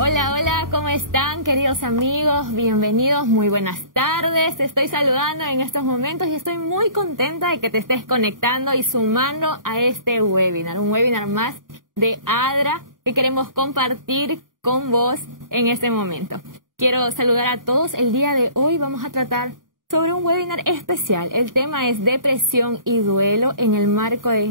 Hola, hola, ¿cómo están, queridos amigos? Bienvenidos, muy buenas tardes. Te estoy saludando en estos momentos y estoy muy contenta de que te estés conectando y sumando a este webinar, un webinar más de ADRA que queremos compartir con vos en este momento. Quiero saludar a todos. El día de hoy vamos a tratar sobre un webinar especial. El tema es depresión y duelo en el marco de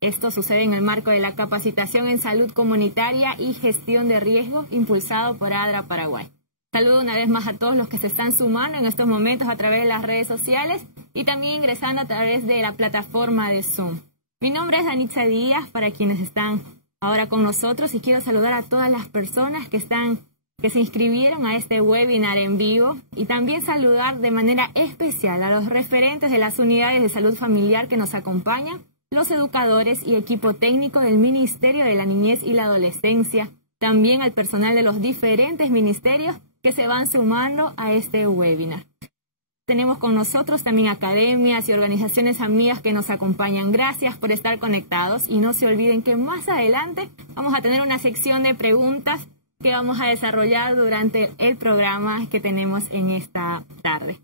esto sucede en el marco de la capacitación en salud comunitaria y gestión de riesgos impulsado por ADRA Paraguay. Saludo una vez más a todos los que se están sumando en estos momentos a través de las redes sociales y también ingresando a través de la plataforma de Zoom. Mi nombre es Danitza Díaz, para quienes están ahora con nosotros, y quiero saludar a todas las personas que se inscribieron a este webinar en vivo, y también saludar de manera especial a los referentes de las unidades de salud familiar que nos acompañan, los educadores y equipo técnico del Ministerio de la Niñez y la Adolescencia, también al personal de los diferentes ministerios que se van sumando a este webinar. Tenemos con nosotros también academias y organizaciones amigas que nos acompañan. Gracias por estar conectados y no se olviden que más adelante vamos a tener una sección de preguntas que vamos a desarrollar durante el programa que tenemos en esta tarde.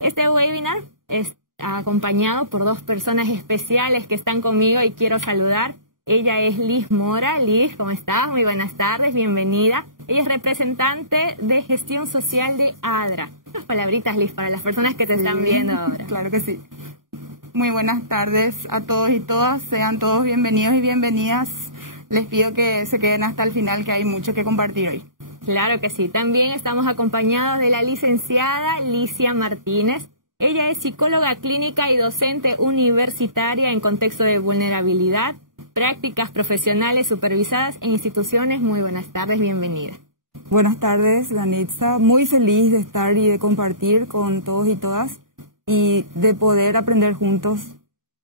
Este webinar está acompañado por dos personas especiales que están conmigo y quiero saludar. Ella es Liz Mora. Liz, ¿cómo estás? Muy buenas tardes, bienvenida. Ella es representante de gestión social de ADRA. Unas palabritas, Liz, para las personas que te están viendo ahora. Claro que sí. Muy buenas tardes a todos y todas. Sean todos bienvenidos y bienvenidas. Les pido que se queden hasta el final, que hay mucho que compartir hoy. Claro que sí. También estamos acompañados de la licenciada Licia Martínez. Ella es psicóloga clínica y docente universitaria en contexto de vulnerabilidad, prácticas profesionales supervisadas en instituciones. Muy buenas tardes, bienvenida. Buenas tardes, Danitza. Muy feliz de estar y de compartir con todos y todas y de poder aprender juntos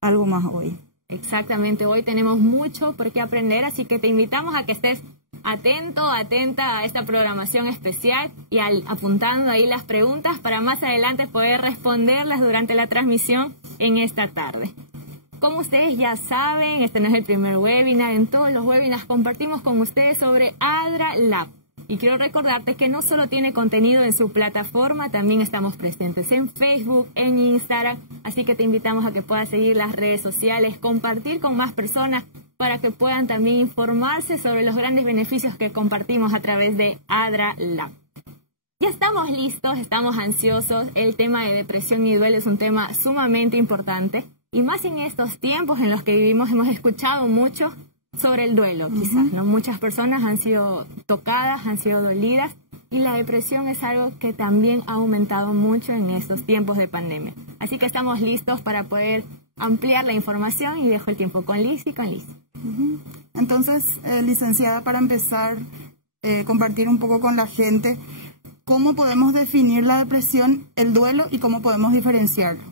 algo más hoy. Exactamente, hoy tenemos mucho por qué aprender, así que te invitamos a que estés atento, atenta a esta programación especial y apuntando ahí las preguntas para más adelante poder responderlas durante la transmisión en esta tarde. Como ustedes ya saben, este no es el primer webinar. En todos los webinars compartimos con ustedes sobre ADRA Lab. Y quiero recordarte que no solo tiene contenido en su plataforma, también estamos presentes en Facebook, en Instagram. Así que te invitamos a que puedas seguir las redes sociales, compartir con más personas para que puedan también informarse sobre los grandes beneficios que compartimos a través de ADRA Lab. Ya estamos listos, estamos ansiosos. El tema de depresión y duelo es un tema sumamente importante. Y más en estos tiempos en los que vivimos, hemos escuchado mucho sobre el duelo, quizás, ¿no? Muchas personas han sido tocadas, han sido dolidas, y la depresión es algo que también ha aumentado mucho en estos tiempos de pandemia. Así que estamos listos para poder ampliar la información y dejo el tiempo con Liz y con Liz. Entonces, licenciada, para empezar, compartir un poco con la gente, ¿cómo podemos definir la depresión, el duelo y cómo podemos diferenciarlo?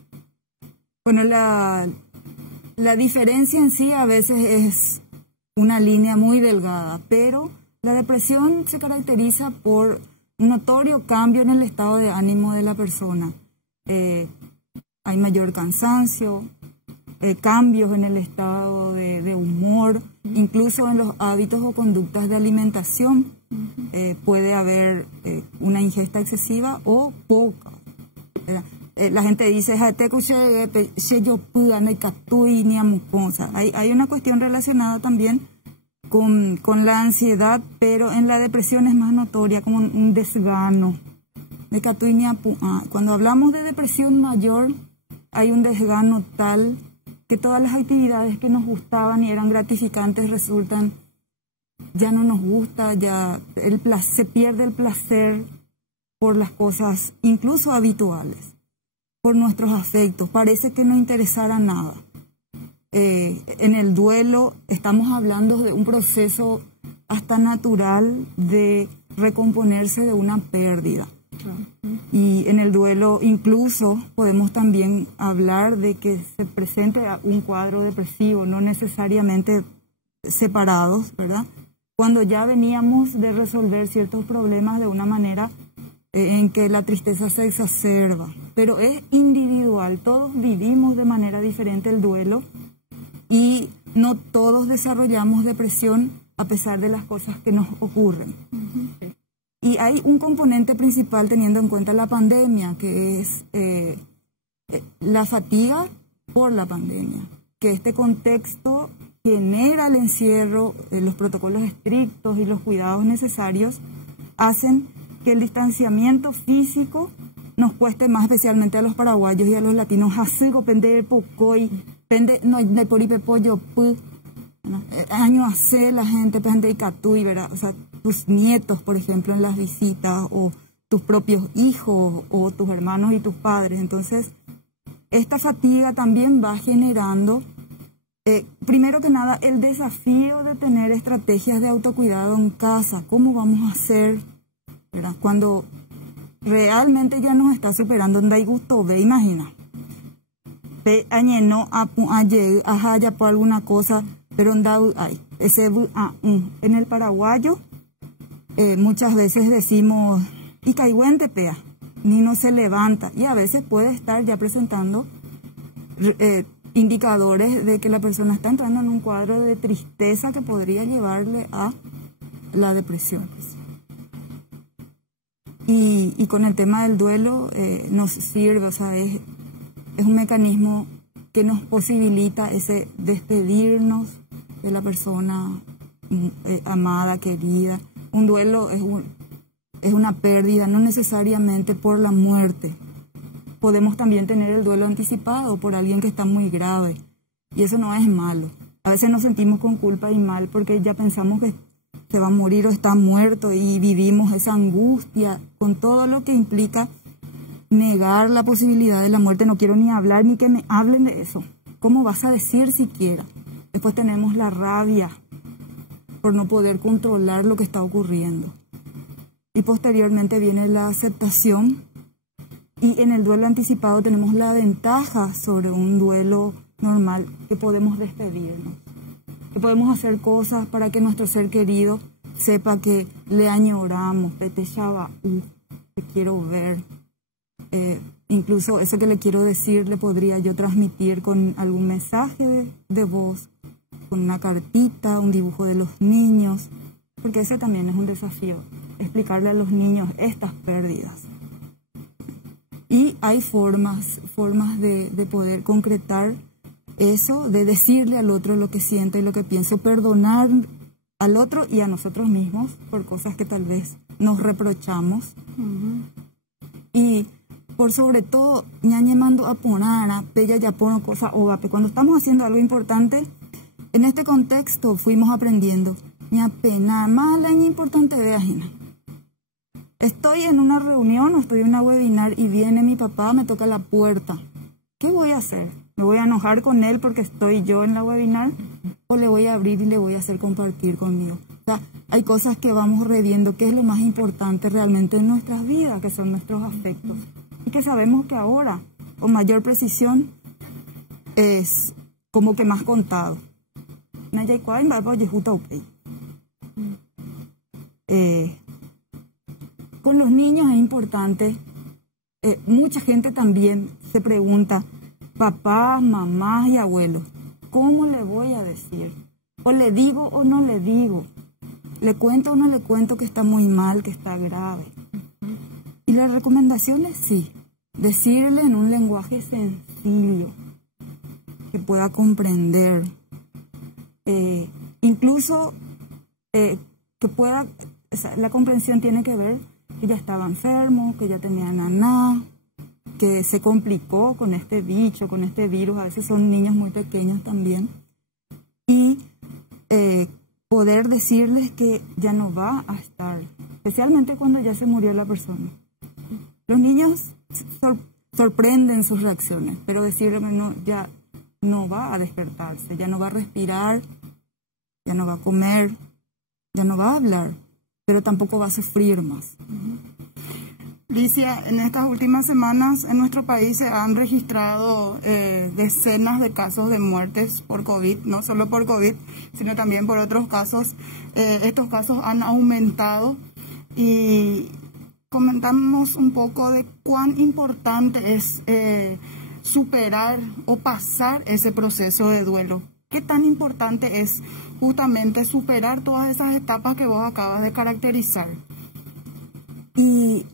Bueno, la diferencia en sí a veces es una línea muy delgada, pero la depresión se caracteriza por un notorio cambio en el estado de ánimo de la persona. Hay mayor cansancio, cambios en el estado de humor, incluso en los hábitos o conductas de alimentación. Puede haber una ingesta excesiva o poca. La gente dice, hay una cuestión relacionada también con la ansiedad, pero en la depresión es más notoria, como un desgano. Cuando hablamos de depresión mayor, hay un desgano tal que todas las actividades que nos gustaban y eran gratificantes ya no nos gusta, se pierde el placer por las cosas incluso habituales, por nuestros afectos, parece que no interesara nada. En el duelo estamos hablando de un proceso hasta natural de recomponerse de una pérdida. Y en el duelo incluso podemos también hablar de que se presente un cuadro depresivo, no necesariamente separados, ¿verdad? Cuando ya veníamos de resolver ciertos problemas de una manera en que la tristeza se exacerba, pero es individual, todos vivimos de manera diferente el duelo y no todos desarrollamos depresión a pesar de las cosas que nos ocurren. Y hay un componente principal teniendo en cuenta la pandemia, que es la fatiga por la pandemia, que este contexto genera el encierro, los protocolos estrictos y los cuidados necesarios hacen que el distanciamiento físico nos cueste más, especialmente a los paraguayos y a los latinos. Hasigo pende pocoy, pende no por pollo pu. Año hace la gente pende y catuy, ¿verdad? O sea, tus nietos, por ejemplo, en las visitas, o tus propios hijos, o tus hermanos y tus padres. Entonces, esta fatiga también va generando, primero que nada, el desafío de tener estrategias de autocuidado en casa. ¿Cómo vamos a hacer, ¿verdad? Cuando realmente ya nos está superando? Donde hay gusto, ve, imagina. Ve, añeno, ajá, ya por alguna cosa, pero hay. En el paraguayo, muchas veces decimos, y caigüente pea, ni no se levanta, y a veces puede estar ya presentando indicadores de que la persona está entrando en un cuadro de tristeza que podría llevarle a la depresión. Y con el tema del duelo nos sirve, o sea, es un mecanismo que nos posibilita ese despedirnos de la persona amada, querida. Un duelo es una pérdida, no necesariamente por la muerte. Podemos también tener el duelo anticipado por alguien que está muy grave, y eso no es malo. A veces nos sentimos con culpa y mal porque ya pensamos que se va a morir o está muerto, y vivimos esa angustia con todo lo que implica negar la posibilidad de la muerte. No quiero ni hablar ni que me hablen de eso. ¿Cómo vas a decir siquiera? Después tenemos la rabia por no poder controlar lo que está ocurriendo. Y posteriormente viene la aceptación. Y en el duelo anticipado tenemos la ventaja sobre un duelo normal, que podemos despedirnos, que podemos hacer cosas para que nuestro ser querido sepa que le añoramos, te quiero ver. Incluso eso que le quiero decir le podría yo transmitir con algún mensaje de voz, con una cartita, un dibujo de los niños, porque ese también es un desafío, explicarle a los niños estas pérdidas. Y hay formas de poder concretar eso, de decirle al otro lo que siento y lo que pienso, perdonar al otro y a nosotros mismos por cosas que tal vez nos reprochamos. Y por sobre todo, ñañe mando a ponara, pella ya pono cosa ovape. Cuando estamos haciendo algo importante, en este contexto fuimos aprendiendo. Ña pena mala y importante de ajena. Estoy en una reunión o estoy en una webinar y viene mi papá, me toca la puerta. ¿Qué voy a hacer? ¿Me voy a enojar con él porque estoy yo en la webinar? ¿O le voy a abrir y le voy a hacer compartir conmigo? O sea, hay cosas que vamos reviendo, que es lo más importante realmente en nuestras vidas, que son nuestros afectos. Y que sabemos que ahora, con mayor precisión, es como que más contado. Con los niños es importante. Mucha gente también se pregunta, papás, mamás y abuelos, ¿cómo le voy a decir? ¿O le digo o no le digo? ¿Le cuento o no le cuento que está muy mal, que está grave? Y la recomendación es sí, decirle en un lenguaje sencillo, que pueda comprender. Incluso que pueda, o sea, la comprensión tiene que ver que ya estaba enfermo, que ya tenía naná, que se complicó con este bicho, con este virus. A veces son niños muy pequeños también. Y poder decirles que ya no va a estar, especialmente cuando ya se murió la persona. Los niños sorprenden sus reacciones, pero decirle que no, ya no va a despertarse, ya no va a respirar, ya no va a comer, ya no va a hablar, pero tampoco va a sufrir más. Licia, en estas últimas semanas en nuestro país se han registrado decenas de casos de muertes por COVID, no solo por COVID, sino también por otros casos. Estos casos han aumentado y comentamos un poco de cuán importante es superar o pasar ese proceso de duelo. ¿Qué tan importante es justamente superar todas esas etapas que vos acabas de caracterizar? Y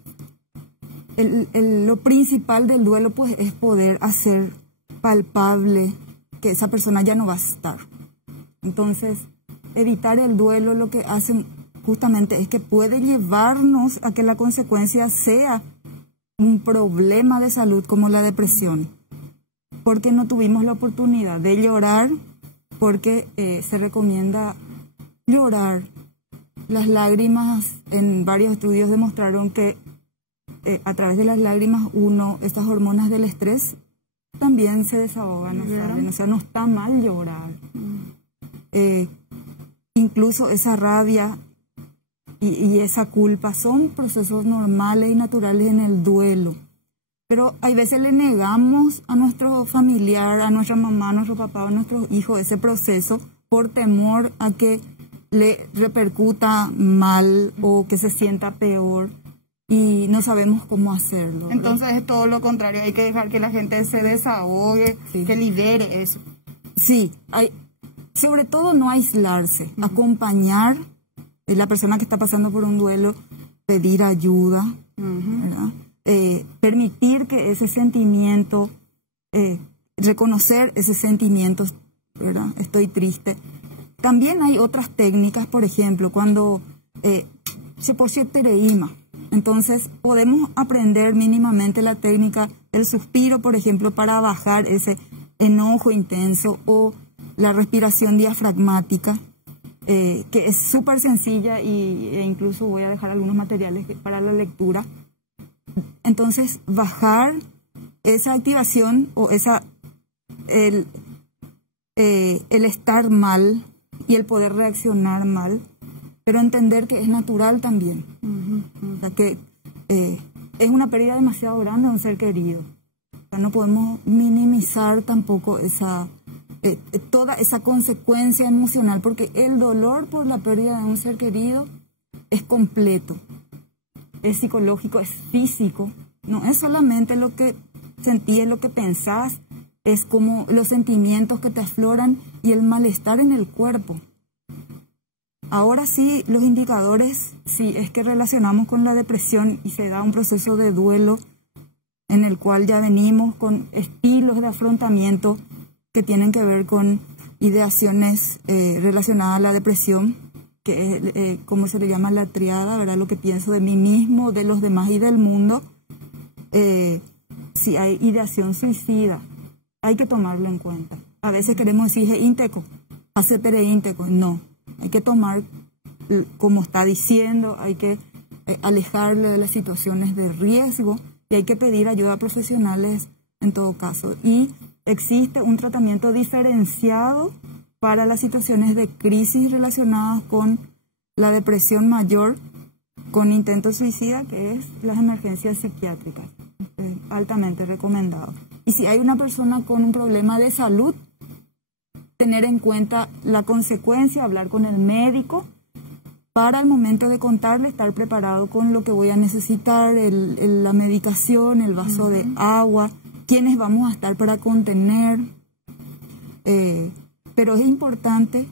lo principal del duelo pues es poder hacer palpable que esa persona ya no va a estar. Entonces, evitar el duelo lo que hacen justamente es que puede llevarnos a que la consecuencia sea un problema de salud como la depresión, porque no tuvimos la oportunidad de llorar, porque se recomienda llorar. Las lágrimas, en varios estudios demostraron que a través de las lágrimas estas hormonas del estrés también se desahogan, ¿saben? O sea, no está mal llorar. Incluso esa rabia y esa culpa son procesos normales y naturales en el duelo. Pero hay veces le negamos a nuestro familiar, a nuestra mamá, a nuestro papá, a nuestros hijos ese proceso por temor a que le repercuta mal o que se sienta peor y no sabemos cómo hacerlo. Entonces es todo lo contrario, hay que dejar que la gente se desahogue, sí, que libere eso. Sí, sobre todo no aislarse, acompañar a la persona que está pasando por un duelo, pedir ayuda, ¿verdad? Permitir que ese sentimiento, reconocer ese sentimiento, ¿verdad? Estoy triste. También hay otras técnicas, por ejemplo, cuando se posee reíma. Entonces podemos aprender mínimamente la técnica del suspiro, por ejemplo, para bajar ese enojo intenso, o la respiración diafragmática, que es súper sencilla e incluso voy a dejar algunos materiales para la lectura. Entonces, bajar esa activación o el estar mal y el poder reaccionar mal, pero entender que es natural también. O sea, que es una pérdida demasiado grande de un ser querido. O sea, no podemos minimizar tampoco toda esa consecuencia emocional, porque el dolor por la pérdida de un ser querido es completo. Es psicológico, es físico. No es solamente lo que sentís, lo que pensás, es como los sentimientos que te afloran y el malestar en el cuerpo. Ahora sí, los indicadores, si es que relacionamos con la depresión y se da un proceso de duelo en el cual ya venimos con estilos de afrontamiento que tienen que ver con ideaciones relacionadas a la depresión, que es como se le llama la triada, ¿verdad? Lo que pienso de mí mismo, de los demás y del mundo. Si hay ideación suicida, hay que tomarlo en cuenta. A veces queremos decir, ínteco, hacete ínteco. No, hay que tomar, como está diciendo, hay que alejarle de las situaciones de riesgo y hay que pedir ayuda a profesionales en todo caso. Y existe un tratamiento diferenciado para las situaciones de crisis relacionadas con la depresión mayor, con intento suicida, que es las emergencias psiquiátricas. Altamente recomendado. Y si hay una persona con un problema de salud, tener en cuenta la consecuencia, hablar con el médico, para el momento de contarle, estar preparado con lo que voy a necesitar, la medicación, el vaso de agua, quiénes vamos a estar para contener. Pero es importante,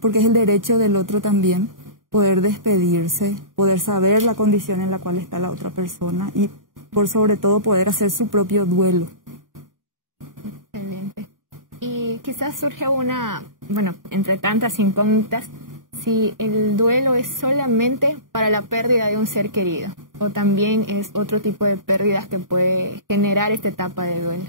porque es el derecho del otro también, poder despedirse, poder saber la condición en la cual está la otra persona y por sobre todo poder hacer su propio duelo. Excelente. Y quizás surge entre tantas incógnitas, si el duelo es solamente para la pérdida de un ser querido o también es otro tipo de pérdidas que puede generar esta etapa de duelo.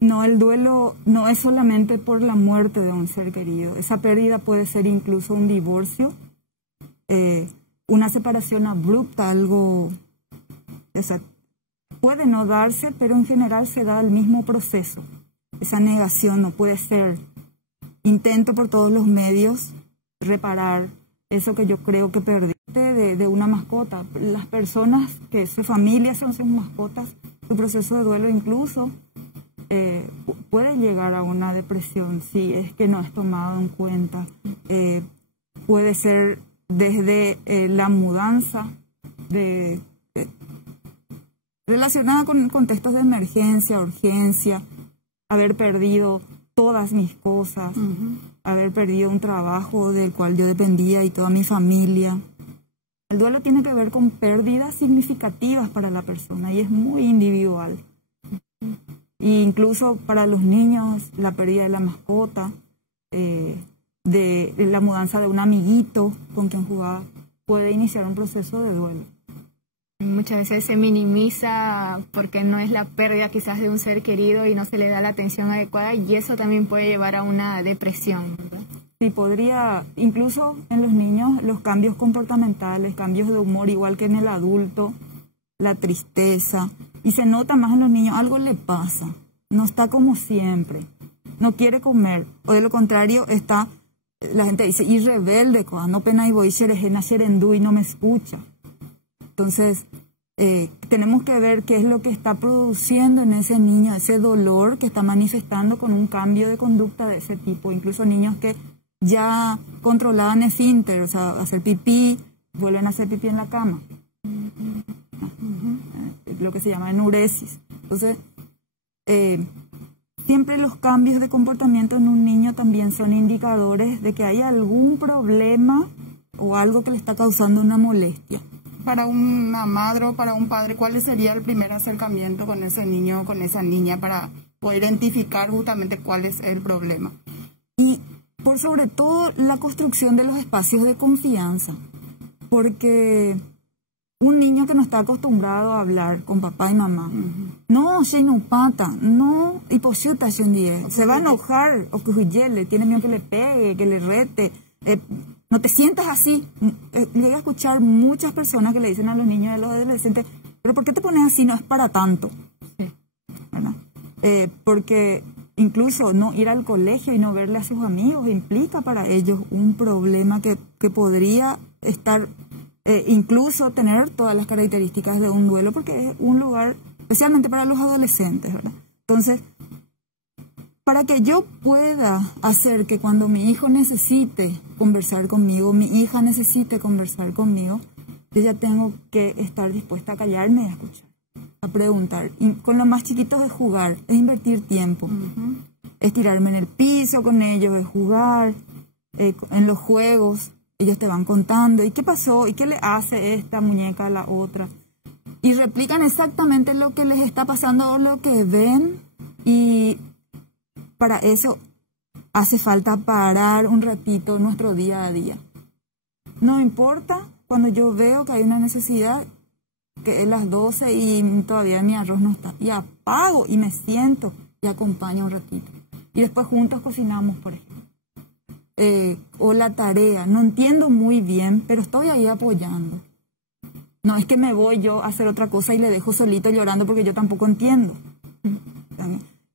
No, el duelo no es solamente por la muerte de un ser querido. Esa pérdida puede ser incluso un divorcio, una separación abrupta, algo... O sea, puede no darse, pero en general se da el mismo proceso. Esa negación no puede ser. Intento por todos los medios reparar eso que yo creo que perdí de una mascota. Las personas que su familia son sus mascotas, su proceso de duelo incluso puede llegar a una depresión si es que no es tomado en cuenta. Puede ser desde la mudanza relacionada con contextos de emergencia, urgencia, haber perdido todas mis cosas, haber perdido un trabajo del cual yo dependía y toda mi familia. El duelo tiene que ver con pérdidas significativas para la persona y es muy individual. E incluso para los niños, la pérdida de la mascota, de la mudanza de un amiguito con quien jugaba, puede iniciar un proceso de duelo. Muchas veces se minimiza porque no es la pérdida quizás de un ser querido y no se le da la atención adecuada, y eso también puede llevar a una depresión, ¿verdad? Sí, podría, incluso en los niños, los cambios comportamentales, cambios de humor, igual que en el adulto, la tristeza, y se nota más en los niños, algo le pasa, no está como siempre, no quiere comer, o de lo contrario está, la gente dice, y rebelde, no pena y voy, xerejena, xerendú, y no me escucha. Entonces, tenemos que ver qué es lo que está produciendo en ese niño, ese dolor que está manifestando con un cambio de conducta de ese tipo. Incluso niños que ya controlaban esfínter, o sea, hacer pipí, vuelven a hacer pipí en la cama. Lo que se llama enuresis. Entonces, siempre los cambios de comportamiento en un niño también son indicadores de que hay algún problema o algo que le está causando una molestia. Para una madre o para un padre, ¿cuál sería el primer acercamiento con ese niño o con esa niña para poder identificar justamente cuál es el problema? Y por sobre todo la construcción de los espacios de confianza, porque un niño que no está acostumbrado a hablar con papá y mamá, no, pata, no, hiposiuta, se va a enojar, o que le tiene miedo que le pegue, que le rete, no te sientas así. Llegué a escuchar muchas personas que le dicen a los niños y a los adolescentes, pero ¿por qué te pones así? No es para tanto. ¿Verdad? Porque incluso no ir al colegio y no verle a sus amigos implica para ellos un problema que podría estar, incluso tener todas las características de un duelo, porque es un lugar, especialmente para los adolescentes, ¿verdad? Entonces, para que yo pueda hacer que cuando mi hijo necesite conversar conmigo, mi hija necesite conversar conmigo, yo ya tengo que estar dispuesta a callarme y a escuchar, a preguntar. Y con los más chiquitos es jugar, es invertir tiempo, es tirarme en el piso con ellos, es jugar, en los juegos, ellos te van contando, ¿y qué pasó? ¿Y qué le hace esta muñeca a la otra? Y replican exactamente lo que les está pasando o lo que ven, y para eso hace falta parar un ratito nuestro día a día. No importa cuando yo veo que hay una necesidad, que es las 12 y todavía mi arroz no está, y apago y me siento y acompaño un ratito. Y después juntos cocinamos, por ejemplo. O la tarea, no entiendo muy bien, pero estoy ahí apoyando. No es que me voy yo a hacer otra cosa y le dejo solito llorando porque yo tampoco entiendo.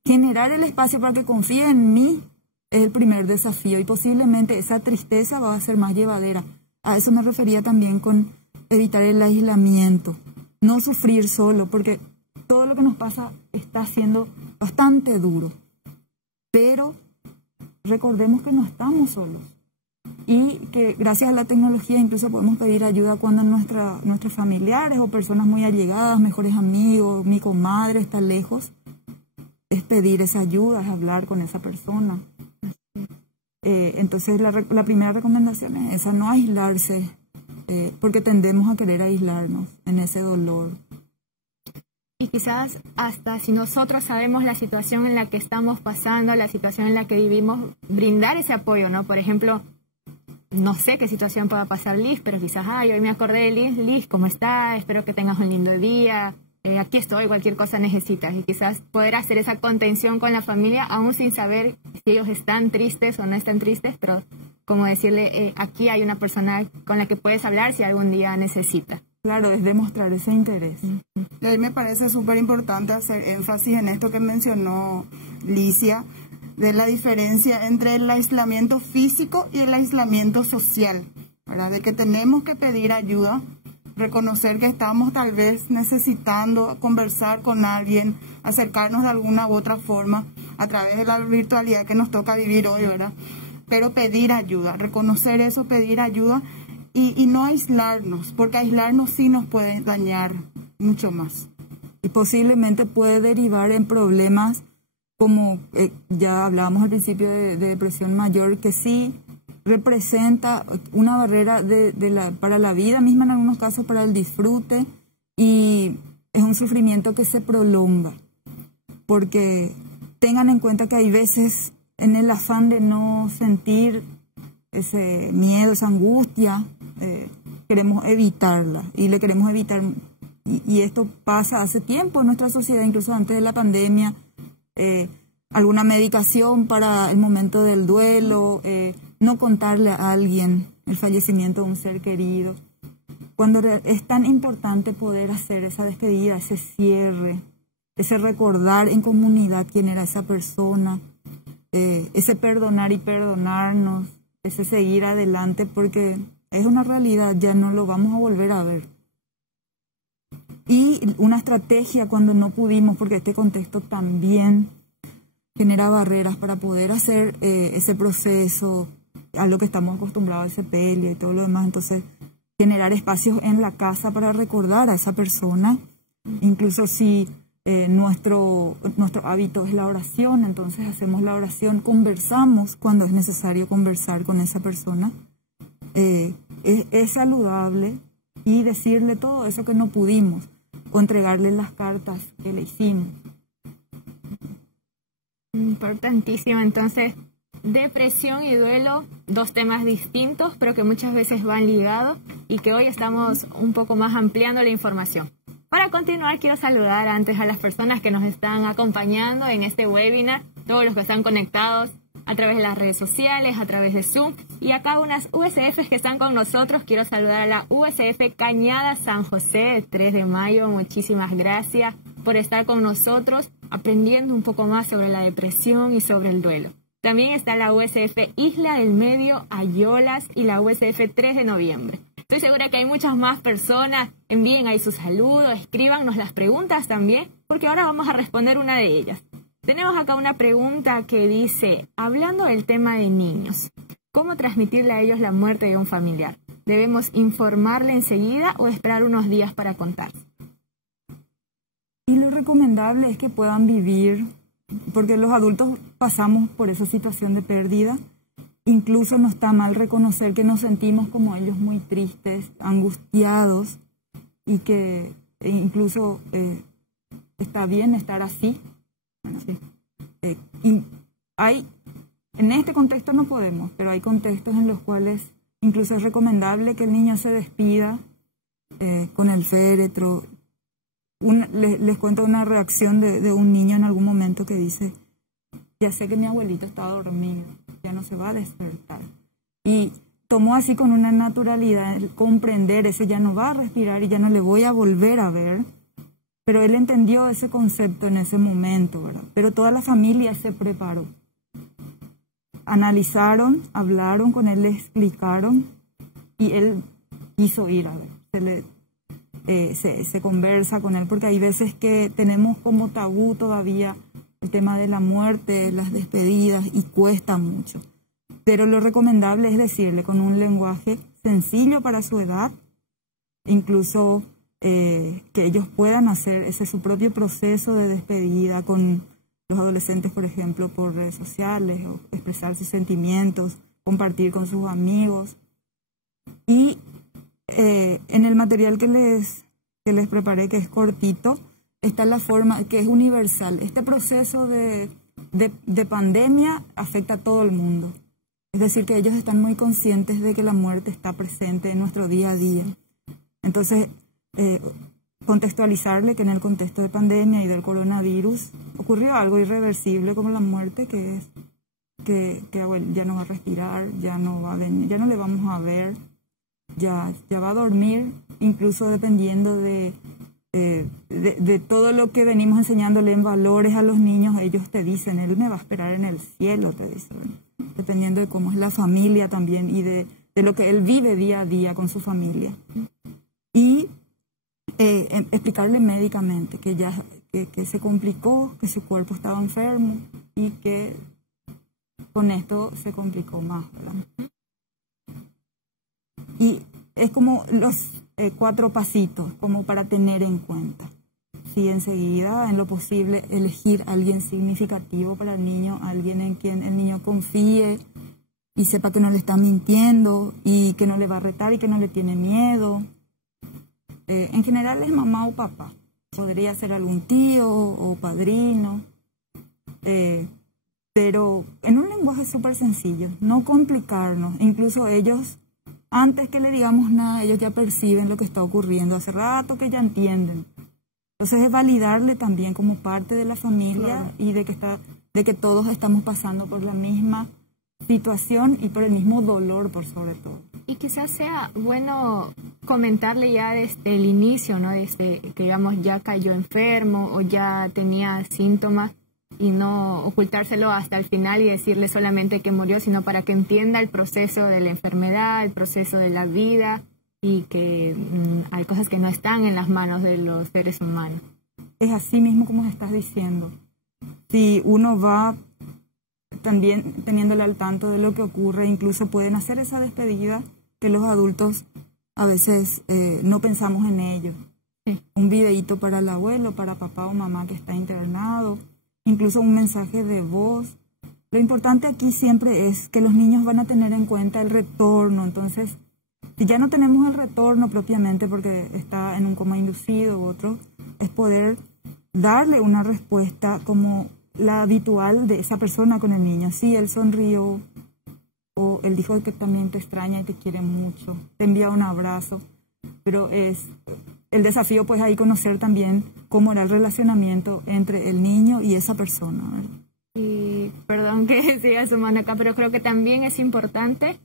Generar el espacio para que confíe en mí es el primer desafío, y posiblemente esa tristeza va a ser más llevadera. A eso me refería también con evitar el aislamiento. No sufrir solo, porque todo lo que nos pasa está siendo bastante duro. Pero recordemos que no estamos solos. Y que gracias a la tecnología incluso podemos pedir ayuda cuando nuestros familiares o personas muy allegadas, mejores amigos, mi comadre está lejos. Es pedir esa ayuda, es hablar con esa persona. Entonces la primera recomendación es esa, no aislarse, porque tendemos a querer aislarnos en ese dolor. Y quizás hasta si nosotros sabemos la situación en la que estamos pasando, la situación en la que vivimos, brindar ese apoyo, ¿no? Por ejemplo, no sé qué situación pueda pasar Liz, pero quizás, hoy me acordé de Liz. Liz, ¿cómo estás? Espero que tengas un lindo día. Aquí estoy, cualquier cosa necesitas. Y quizás poder hacer esa contención con la familia, aún sin saber si ellos están tristes o no están tristes, pero como decirle, aquí hay una persona con la que puedes hablar si algún día necesitas. Claro, es demostrar ese interés. Y a mí me parece súper importante hacer énfasis en esto que mencionó Licia, de la diferencia entre el aislamiento físico y el aislamiento social, ¿verdad? De que tenemos que pedir ayuda, reconocer que estamos tal vez necesitando conversar con alguien, acercarnos de alguna u otra forma a través de la virtualidad que nos toca vivir hoy, ¿verdad? Pero pedir ayuda, reconocer eso, pedir ayuda y no aislarnos, porque aislarnos sí nos puede dañar mucho más. Y posiblemente puede derivar en problemas como ya hablábamos al principio de depresión mayor, que sí representa una barrera para la vida misma, en algunos casos para el disfrute, y es un sufrimiento que se prolonga, porque tengan en cuenta que hay veces en el afán de no sentir ese miedo, esa angustia, queremos evitarla y le queremos evitar, y esto pasa hace tiempo en nuestra sociedad, incluso antes de la pandemia, alguna medicación para el momento del duelo, no contarle a alguien el fallecimiento de un ser querido, cuando es tan importante poder hacer esa despedida, ese cierre, ese recordar en comunidad quién era esa persona, ese perdonar y perdonarnos, ese seguir adelante, porque es una realidad, ya no lo vamos a volver a ver. Y una estrategia cuando no pudimos, porque este contexto también genera barreras para poder hacer ese proceso, a lo que estamos acostumbrados, ese pelio y todo lo demás. Entonces, generar espacios en la casa para recordar a esa persona, incluso si nuestro hábito es la oración, entonces hacemos la oración, conversamos cuando es necesario conversar con esa persona. Es saludable, y decirle todo eso que no pudimos, o entregarle las cartas que le hicimos. Importantísimo. Entonces, depresión y duelo, dos temas distintos, pero que muchas veces van ligados y que hoy estamos un poco más ampliando la información. Para continuar, quiero saludar antes a las personas que nos están acompañando en este webinar, todos los que están conectados a través de las redes sociales, a través de Zoom, y acá unas USFs que están con nosotros. Quiero saludar a la USF Cañada San José, el 3 de mayo. Muchísimas gracias por estar con nosotros, aprendiendo un poco más sobre la depresión y sobre el duelo. También está la USF Isla del Medio, Ayolas, y la USF 3 de noviembre. Estoy segura que hay muchas más personas. Envíen ahí sus saludos, escríbanos las preguntas también, porque ahora vamos a responder una de ellas. Tenemos acá una pregunta que dice, hablando del tema de niños, ¿cómo transmitirle a ellos la muerte de un familiar? ¿Debemos informarle enseguida o esperar unos días para contar? Y lo recomendable es que puedan vivir, porque los adultos pasamos por esa situación de pérdida. Incluso no está mal reconocer que nos sentimos como ellos, muy tristes, angustiados, y que incluso está bien estar así. Sí. Y en este contexto no podemos, pero hay contextos en los cuales incluso es recomendable que el niño se despida con el féretro. Les cuento una reacción de un niño en algún momento que dice, ya sé que mi abuelito está dormido, ya no se va a despertar. Y tomó así con una naturalidad el comprender, ese ya no va a respirar y ya no le voy a volver a ver. Pero él entendió ese concepto en ese momento, ¿verdad? Pero toda la familia se preparó. Analizaron, hablaron con él, le explicaron, y él quiso ir a ver. Se conversa con él, porque hay veces que tenemos como tabú todavía el tema de la muerte, las despedidas, y cuesta mucho. Pero lo recomendable es decirle con un lenguaje sencillo para su edad, incluso que ellos puedan hacer ese su propio proceso de despedida con los adolescentes, por ejemplo, por redes sociales, o expresar sus sentimientos, compartir con sus amigos. Y en el material que les preparé, que es cortito, está la forma que es universal. Este proceso de pandemia afecta a todo el mundo. Es decir, que ellos están muy conscientes de que la muerte está presente en nuestro día a día. Entonces, contextualizarle que en el contexto de pandemia y del coronavirus ocurrió algo irreversible como la muerte, que es que bueno, ya no va a respirar, ya no va a venir, ya no le vamos a ver, ya va a dormir, incluso dependiendo de todo lo que venimos enseñándole en valores a los niños. Ellos te dicen, él me va a esperar en el cielo, te dicen, dependiendo de cómo es la familia también y de lo que él vive día a día con su familia. Y explicarle médicamente que se complicó, que su cuerpo estaba enfermo y que con esto se complicó más, ¿verdad? Y es como los 4 pasitos, como para tener en cuenta. Sí, enseguida, en lo posible, elegir a alguien significativo para el niño, alguien en quien el niño confíe, y sepa que no le está mintiendo y que no le va a retar y que no le tiene miedo. En general es mamá o papá. Podría ser algún tío o padrino. Pero en un lenguaje súper sencillo, no complicarnos. Incluso ellos, antes que le digamos nada, ellos ya perciben lo que está ocurriendo. Hace rato que ya entienden. Entonces es validarle también como parte de la familia y de que todos estamos pasando por la misma situación y por el mismo dolor, por sobre todo. Y quizás sea bueno comentarle ya desde el inicio, ¿no? Desde que, digamos, ya cayó enfermo o ya tenía síntomas, y no ocultárselo hasta el final y decirle solamente que murió, sino para que entienda el proceso de la enfermedad, el proceso de la vida, y que hay cosas que no están en las manos de los seres humanos. Es así mismo como estás diciendo. Si uno va también teniéndole al tanto de lo que ocurre, incluso pueden hacer esa despedida que los adultos a veces no pensamos en ello. Sí. Un videíto para el abuelo, para papá o mamá que está internado, incluso un mensaje de voz. Lo importante aquí siempre es que los niños van a tener en cuenta el retorno. Entonces, si ya no tenemos el retorno propiamente porque está en un coma inducido u otro, es poder darle una respuesta como la habitual de esa persona con el niño. Sí, él sonrió, o él dijo que también te extraña y te quiere mucho, te envía un abrazo, pero es el desafío pues ahí conocer también cómo era el relacionamiento entre el niño y esa persona, ¿verdad? Y perdón que siga sumando acá, pero creo que también es importante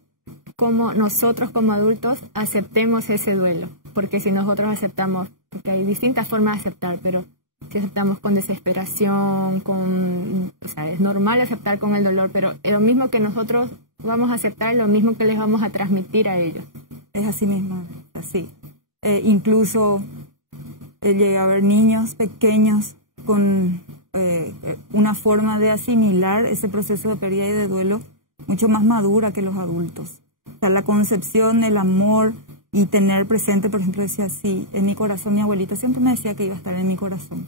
como nosotros como adultos aceptemos ese duelo, porque si nosotros aceptamos, porque hay distintas formas de aceptar, pero si aceptamos con desesperación, o sea, es normal aceptar con el dolor, pero lo mismo que nosotros vamos a aceptar, lo mismo que les vamos a transmitir a ellos. Es así mismo, así. Incluso llega a haber niños pequeños con una forma de asimilar ese proceso de pérdida y de duelo mucho más madura que los adultos. O sea, la concepción del amor y tener presente, por ejemplo, decía así, en mi corazón, mi abuelita siempre me decía que iba a estar en mi corazón.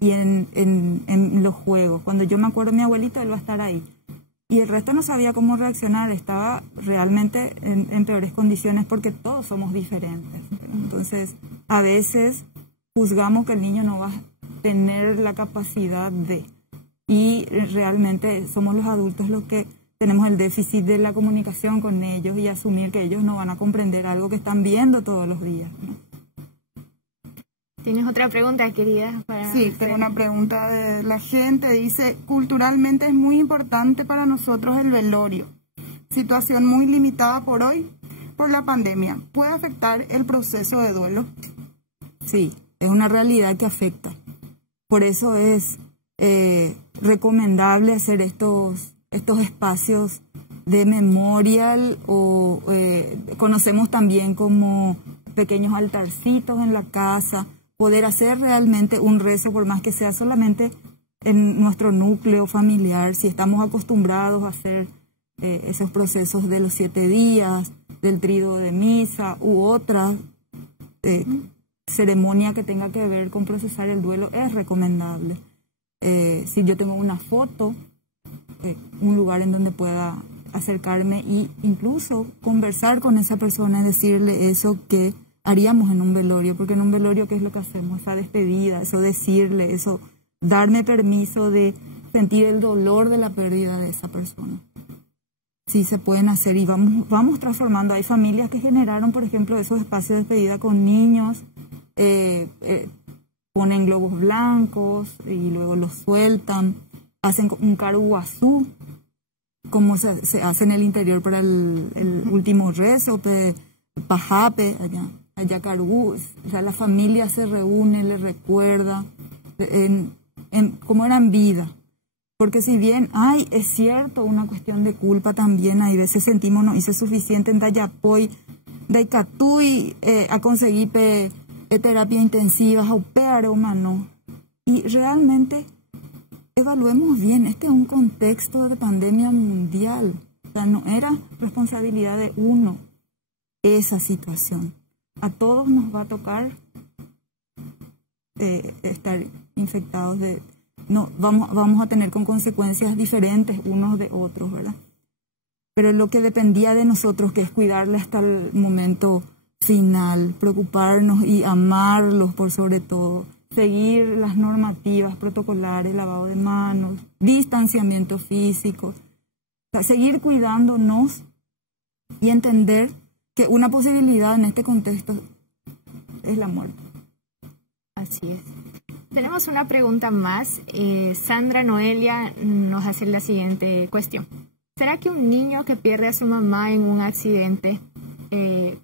Y en los juegos, cuando yo me acuerdo de mi abuelita, él va a estar ahí. Y el resto no sabía cómo reaccionar, estaba realmente en peores condiciones porque todos somos diferentes. Entonces, a veces juzgamos que el niño no va a tener la capacidad de, y realmente somos los adultos los que tenemos el déficit de la comunicación con ellos y asumir que ellos no van a comprender algo que están viendo todos los días, ¿no? ¿Tienes otra pregunta, querida? Sí, tengo una pregunta de la gente. Dice, culturalmente es muy importante para nosotros el velorio. Situación muy limitada por hoy, por la pandemia. ¿Puede afectar el proceso de duelo? Sí, es una realidad que afecta. Por eso es recomendable hacer estos espacios de memorial o conocemos también como pequeños altarcitos en la casa, poder hacer realmente un rezo, por más que sea solamente en nuestro núcleo familiar, si estamos acostumbrados a hacer esos procesos de los 7 días, del tríodo de misa u otra ceremonia que tenga que ver con procesar el duelo, es recomendable. Si yo tengo una foto, un lugar en donde pueda acercarme e incluso conversar con esa persona y decirle eso que haríamos en un velorio, porque en un velorio, ¿qué es lo que hacemos? Esa despedida, eso decirle, eso darme permiso de sentir el dolor de la pérdida de esa persona. Sí se pueden hacer y vamos transformando. Hay familias que generaron, por ejemplo, esos espacios de despedida con niños, ponen globos blancos y luego los sueltan, hacen un caruguazú, como se hace en el interior para el último rezo, pajape, allá carú, o sea, la familia se reúne, le recuerda cómo era en vida. Porque si bien es cierto, una cuestión de culpa también, hay veces sentimos no hice suficiente en Dayapoy, Daikatui, a conseguir terapia intensiva, a operar humano. Y realmente evaluemos bien, este es un contexto de pandemia mundial. O sea, no era responsabilidad de uno esa situación. A todos nos va a tocar estar infectados vamos a tener con consecuencias diferentes unos de otros, ¿verdad? pero lo que dependía de nosotros, que es cuidarle hasta el momento final, preocuparnos y amarlos por sobre todo, seguir las normativas protocolares, lavado de manos, distanciamiento físico, o sea, seguir cuidándonos y entender que una posibilidad en este contexto es la muerte. Así es. Tenemos una pregunta más. Sandra Noelia nos hace la siguiente cuestión. ¿Será que un niño que pierde a su mamá en un accidente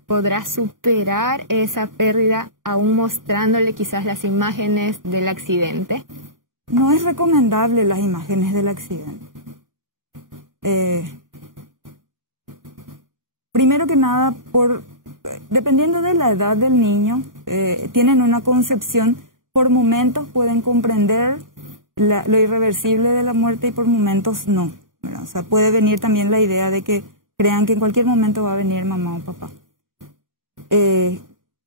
podrá superar esa pérdida aún mostrándole quizás las imágenes del accidente? No es recomendable las imágenes del accidente. Primero que nada, dependiendo de la edad del niño, tienen una concepción, por momentos pueden comprender lo irreversible de la muerte y por momentos no, ¿verdad? O sea, puede venir también la idea de que crean que en cualquier momento va a venir mamá o papá.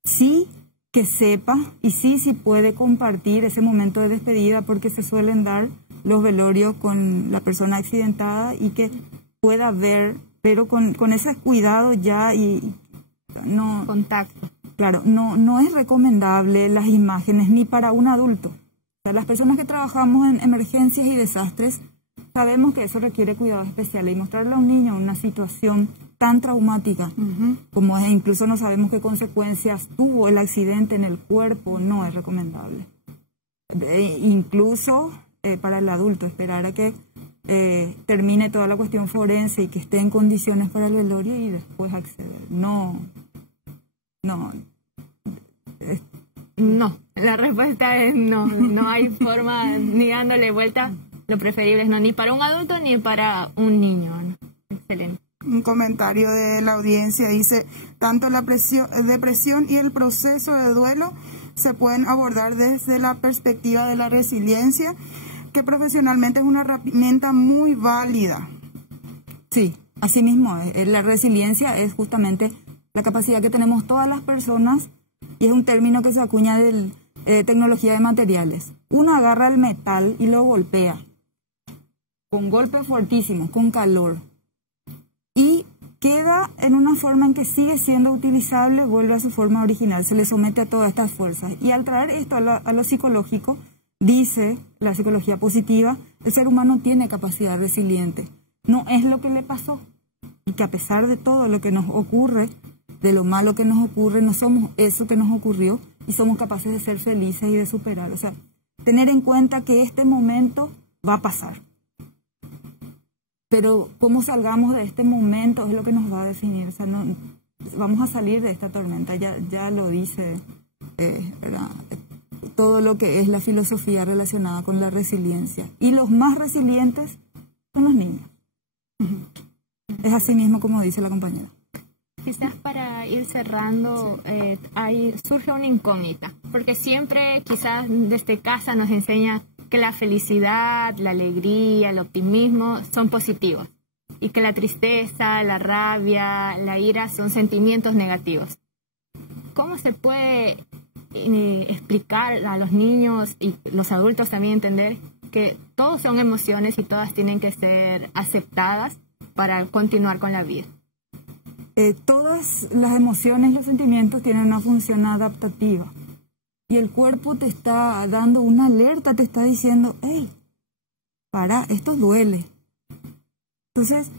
Sí que sepa y sí puede compartir ese momento de despedida, porque se suelen dar los velorios con la persona accidentada y que pueda ver, pero con ese cuidado ya y no contacto. Claro, no es recomendable las imágenes ni para un adulto. O sea, las personas que trabajamos en emergencias y desastres sabemos que eso requiere cuidado especial, y mostrarle a un niño una situación tan traumática como es, incluso no sabemos qué consecuencias tuvo el accidente en el cuerpo, no es recomendable. Incluso para el adulto, esperar a que termine toda la cuestión forense y que esté en condiciones para el velorio y después acceder. No, la respuesta es no. No hay forma ni dándole vuelta. Lo preferible es no, ni para un adulto ni para un niño. Excelente. Un comentario de la audiencia dice: tanto la depresión y el proceso de duelo se pueden abordar desde la perspectiva de la resiliencia, que profesionalmente es una herramienta muy válida. Sí, así mismo, la resiliencia es justamente la capacidad que tenemos todas las personas, y es un término que se acuña de tecnología de materiales. Uno agarra el metal y lo golpea, con golpes fuertísimos, con calor, y queda en una forma en que sigue siendo utilizable, vuelve a su forma original, se le somete a todas estas fuerzas. Y al traer esto a lo psicológico, dice la psicología positiva, el ser humano tiene capacidad resiliente. No es lo que le pasó, y que a pesar de todo lo que nos ocurre, de lo malo que nos ocurre, no somos eso que nos ocurrió y somos capaces de ser felices y de superar. O sea, tener en cuenta que este momento va a pasar. Pero cómo salgamos de este momento es lo que nos va a definir. O sea, no, vamos a salir de esta tormenta, ya lo dice todo lo que es la filosofía relacionada con la resiliencia. Y los más resilientes son los niños. Es así mismo como dice la compañera. Quizás para ir cerrando, surge una incógnita, porque siempre quizás desde casa nos enseña que la felicidad, la alegría, el optimismo son positivos y que la tristeza, la rabia, la ira son sentimientos negativos. ¿Cómo se puede explicar a los niños y los adultos también entender que todos son emociones y todas tienen que ser aceptadas para continuar con la vida? Todas las emociones, los sentimientos tienen una función adaptativa. Y el cuerpo te está dando una alerta, te está diciendo, hey, para, esto duele. Entonces,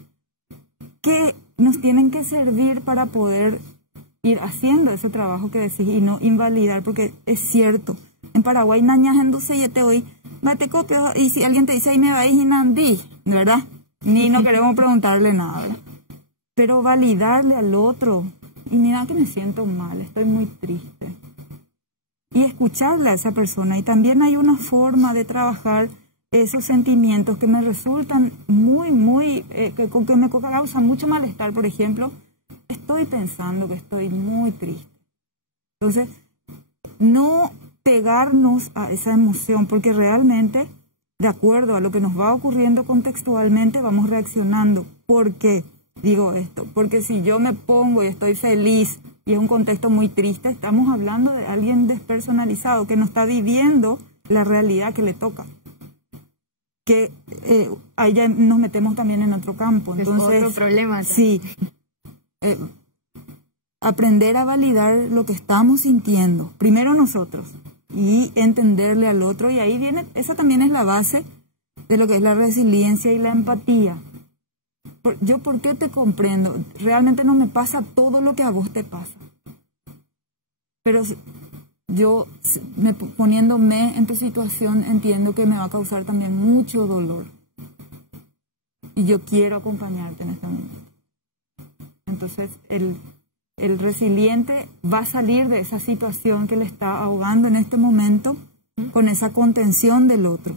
¿qué nos tienen que servir para poder ir haciendo ese trabajo que decís y no invalidar? Porque es cierto, en Paraguay nañajándose y te hoy, mate copia, y si alguien te dice, ahí me vais y nandí, ¿verdad? Ni no queremos preguntarle nada, ¿verdad? Pero validarle al otro, y mira que me siento mal, estoy muy triste. Y escucharle a esa persona. Y también hay una forma de trabajar esos sentimientos que me resultan que me causan mucho malestar. Por ejemplo, estoy pensando que estoy muy triste. Entonces, no pegarnos a esa emoción, porque realmente, de acuerdo a lo que nos va ocurriendo contextualmente, vamos reaccionando. ¿Por qué digo esto? Porque si yo me pongo y estoy feliz, y es un contexto muy triste, estamos hablando de alguien despersonalizado que no está viviendo la realidad que le toca. que ahí ya nos metemos también en otro campo. Entonces, es otro problema. Sí. Aprender a validar lo que estamos sintiendo, primero nosotros, y entenderle al otro, y ahí viene, esa también es la base de lo que es la resiliencia y la empatía. Yo, ¿por qué te comprendo? Realmente no me pasa todo lo que a vos te pasa. Pero yo, poniéndome en tu situación, entiendo que me va a causar también mucho dolor. Y yo quiero acompañarte en este momento. Entonces, el resiliente va a salir de esa situación que le está ahogando en este momento con esa contención del otro,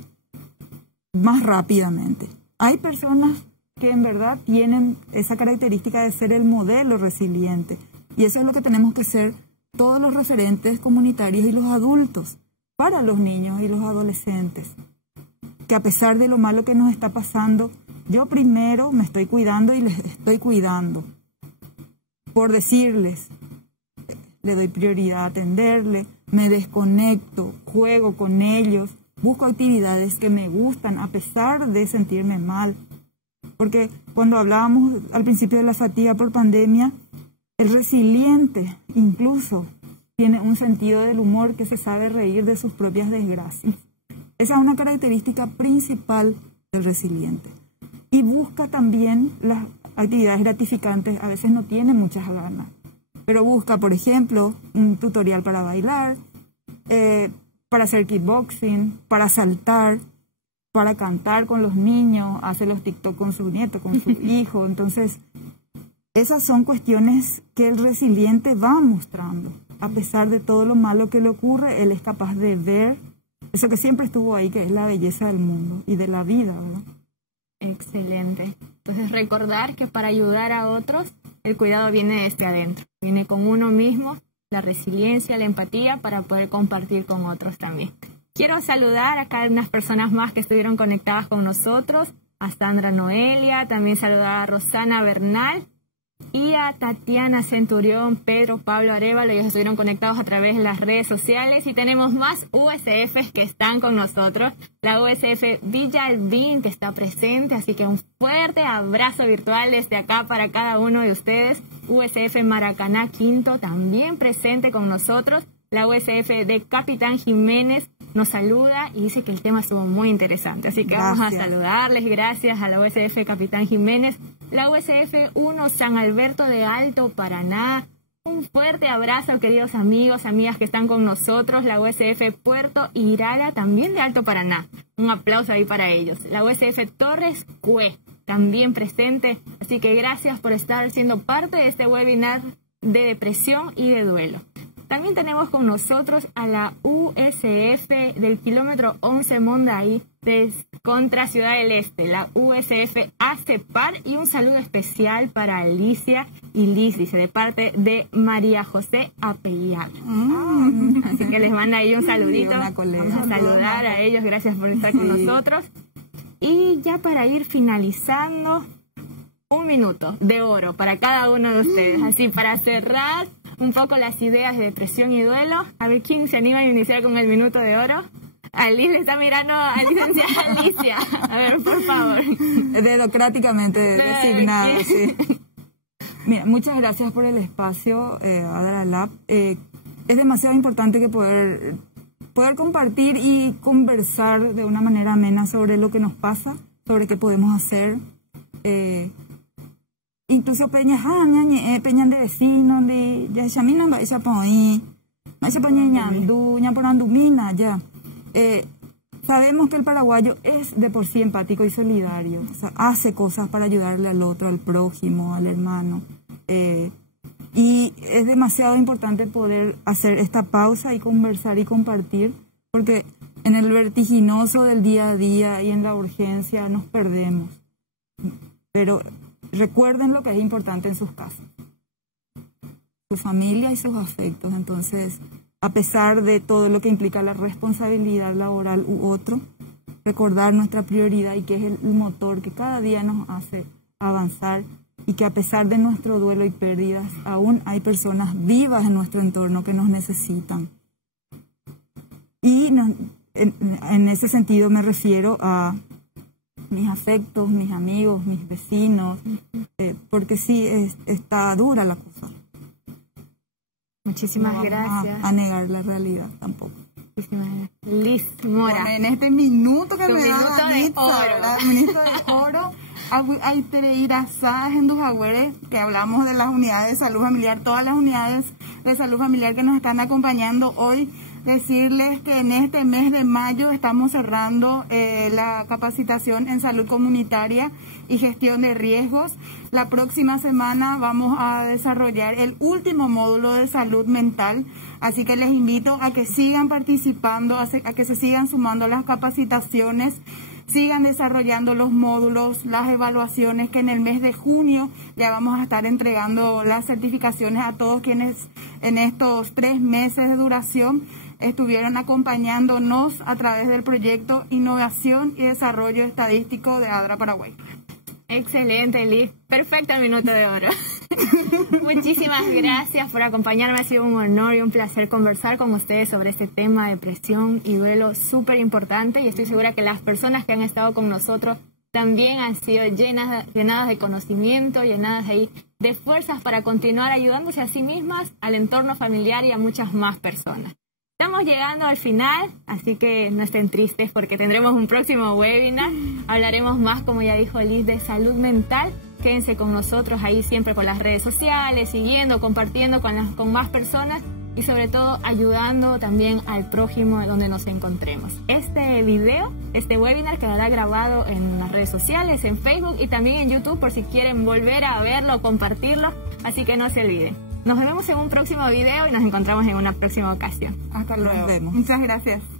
más rápidamente. Hay personas que en verdad tienen esa característica de ser el modelo resiliente, y eso es lo que tenemos que ser todos los referentes comunitarios y los adultos para los niños y los adolescentes, que a pesar de lo malo que nos está pasando, yo primero me estoy cuidando y les estoy cuidando. Por decirles, le doy prioridad a atenderle, me desconecto, juego con ellos, busco actividades que me gustan a pesar de sentirme mal. Porque cuando hablábamos al principio de la fatiga por pandemia, el resiliente incluso tiene un sentido del humor que se sabe reír de sus propias desgracias. Esa es una característica principal del resiliente. Y busca también las actividades gratificantes, a veces no tiene muchas ganas, pero busca, por ejemplo, un tutorial para bailar, para hacer kickboxing, para saltar, para cantar con los niños, hace los TikTok con su nieto, con su hijo. Entonces, esas son cuestiones que el resiliente va mostrando. A pesar de todo lo malo que le ocurre, él es capaz de ver eso que siempre estuvo ahí, que es la belleza del mundo y de la vida, ¿verdad? Excelente. Entonces, recordar que para ayudar a otros, el cuidado viene desde adentro. Viene con uno mismo, la resiliencia, la empatía, para poder compartir con otros también. Quiero saludar acá a unas personas más que estuvieron conectadas con nosotros. A Sandra Noelia, también saludar a Rosana Bernal y a Tatiana Centurión, Pedro, Pablo Arevalo. Ellos estuvieron conectados a través de las redes sociales. Y tenemos más USFs que están con nosotros. La USF Villa Albín, que está presente, así que un fuerte abrazo virtual desde acá para cada uno de ustedes. USF Maracaná Quinto, también presente con nosotros. La USF de Capitán Jiménez nos saluda y dice que el tema estuvo muy interesante, así que gracias. Vamos a saludarles. Gracias a la USF Capitán Jiménez. La USF 1 San Alberto de Alto Paraná, un fuerte abrazo, queridos amigos, amigas que están con nosotros. La USF Puerto Irala, también de Alto Paraná, un aplauso ahí para ellos. La USF Torres Cue, también presente, así que gracias por estar siendo parte de este webinar de depresión y de duelo. También tenemos con nosotros a la USF del kilómetro 11 Mondaí contra Ciudad del Este, la USF ACEPAR, y un saludo especial para Alicia y Liz, dice, de parte de María José Apellar. Así que les manda ahí un saludito. Vamos a saludar a ellos, gracias por estar con nosotros. Y ya para ir finalizando, 1 minuto de oro para cada uno de ustedes, así para cerrar un poco las ideas de depresión y duelo. A ver quién se anima a iniciar con el minuto de oro. Alice le está mirando a licenciada Alicia. A ver, por favor. Democráticamente designada. Sí. Mira, muchas gracias por el espacio, Adralab. Es demasiado importante que poder compartir y conversar de una manera amena sobre lo que nos pasa, sobre qué podemos hacer. Incluso peñas de vecinos, de ya chamina va esa poí, esa poña ñandú, ña por andumina, ya. Sabemos que el paraguayo es de por sí empático y solidario, o sea, hace cosas para ayudarle al otro, al prójimo, al hermano. Y es demasiado importante poder hacer esta pausa y conversar y compartir, porque en el vertiginoso del día a día y en la urgencia nos perdemos. Pero recuerden lo que es importante en sus casas, su familia y sus afectos. Entonces, a pesar de todo lo que implica la responsabilidad laboral u otro, recordar nuestra prioridad y que es el motor que cada día nos hace avanzar, y que a pesar de nuestro duelo y pérdidas, aún hay personas vivas en nuestro entorno que nos necesitan. Y en ese sentido me refiero a mis afectos, mis amigos, mis vecinos, porque sí, está dura la cosa. Muchísimas No vamos gracias. a negar la realidad tampoco. Muchísimas gracias. Liz Mora. Bueno, en este minuto que Tu me da minuto de Anitza, oro. ¿verdad? El minuto de oro, hay tereirazadas en los agüeres, que hablamos de las unidades de salud familiar, todas las unidades de salud familiar que nos están acompañando hoy. Decirles que en este mes de mayo estamos cerrando la capacitación en salud comunitaria y gestión de riesgos. La próxima semana vamos a desarrollar el último módulo de salud mental, así que les invito a que sigan participando, a que se sigan sumando a las capacitaciones, sigan desarrollando los módulos, las evaluaciones, que en el mes de junio ya vamos a estar entregando las certificaciones a todos quienes en estos 3 meses de duración estuvieron acompañándonos a través del proyecto Innovación y Desarrollo Estadístico de ADRA Paraguay. Excelente, Liz. Perfecto el minuto de oro. Muchísimas gracias por acompañarme. Ha sido un honor y un placer conversar con ustedes sobre este tema de depresión y duelo súper importante, y estoy segura que las personas que han estado con nosotros también han sido llenadas de conocimiento, llenadas ahí de fuerzas para continuar ayudándose a sí mismas, al entorno familiar y a muchas más personas. Estamos llegando al final, así que no estén tristes porque tendremos un próximo webinar. Hablaremos más, como ya dijo Liz, de salud mental. Quédense con nosotros ahí siempre con las redes sociales, siguiendo, compartiendo con más personas y sobre todo ayudando también al prójimo donde nos encontremos. Este video, este webinar quedará grabado en las redes sociales, en Facebook y también en YouTube por si quieren volver a verlo o compartirlo, así que no se olviden. Nos vemos en un próximo video y nos encontramos en una próxima ocasión. Hasta luego. Nos vemos. Muchas gracias.